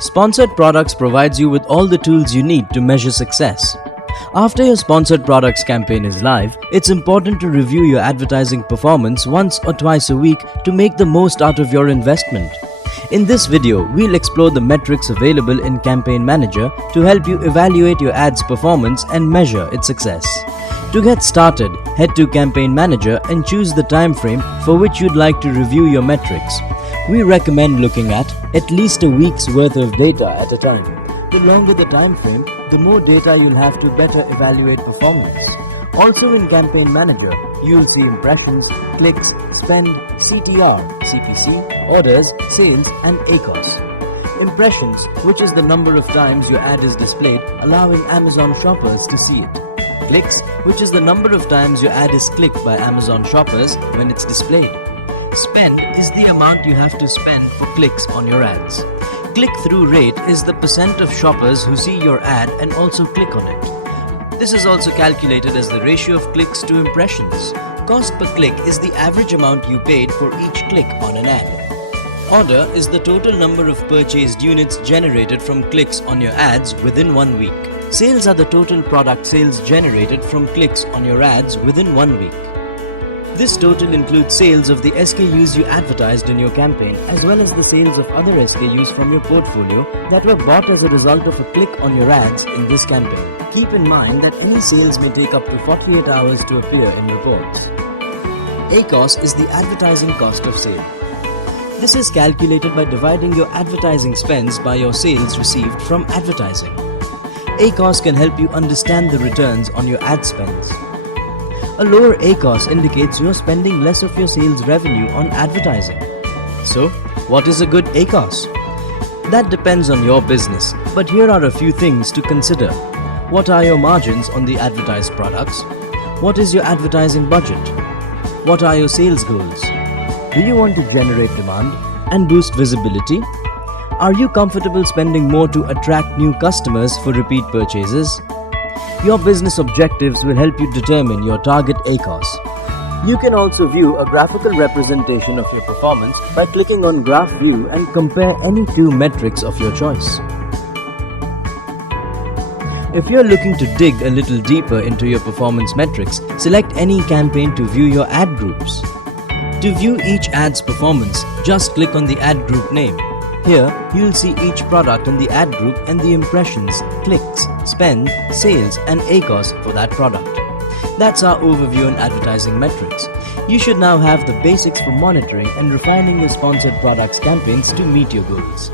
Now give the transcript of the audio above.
Sponsored Products provides you with all the tools you need to measure success. After your Sponsored Products campaign is live, it's important to review your advertising performance once or twice a week to make the most out of your investment. In this video, we'll explore the metrics available in Campaign Manager to help you evaluate your ad's performance and measure its success. To get started, head to Campaign Manager and choose the time frame for which you'd like to review your metrics. We recommend looking at least a week's worth of data at a time. The longer the time frame, the more data you'll have to better evaluate performance. Also in Campaign Manager, you'll see impressions, clicks, spend, CTR, CPC, orders, sales, and ACOS. Impressions, which is the number of times your ad is displayed, allowing Amazon shoppers to see it. Clicks, which is the number of times your ad is clicked by Amazon shoppers when it's displayed. Spend is the amount you have to spend for clicks on your ads. Click-through rate is the percent of shoppers who see your ad and also click on it. This is also calculated as the ratio of clicks to impressions. Cost per click is the average amount you paid for each click on an ad. Order is the total number of purchased units generated from clicks on your ads within 1 week. Sales are the total product sales generated from clicks on your ads within 1 week. This total includes sales of the SKUs you advertised in your campaign as well as the sales of other SKUs from your portfolio that were bought as a result of a click on your ads in this campaign. Keep in mind that any sales may take up to 48 hours to appear in reports. ACOS is the advertising cost of sale. This is calculated by dividing your advertising spends by your sales received from advertising. ACOS can help you understand the returns on your ad spends. A lower ACOS indicates you're spending less of your sales revenue on advertising. So, what is a good ACOS? That depends on your business, but here are a few things to consider. What are your margins on the advertised products? What is your advertising budget? What are your sales goals? Do you want to generate demand and boost visibility? Are you comfortable spending more to attract new customers for repeat purchases? Your business objectives will help you determine your target ACOS. You can also view a graphical representation of your performance by clicking on Graph View and compare any two metrics of your choice. If you're looking to dig a little deeper into your performance metrics, select any campaign to view your ad groups. To view each ad's performance, just click on the ad group name. Here, you'll see each product in the ad group and the impressions, clicks, spend, sales, and ACOS for that product. That's our overview on advertising metrics. You should now have the basics for monitoring and refining your sponsored products campaigns to meet your goals.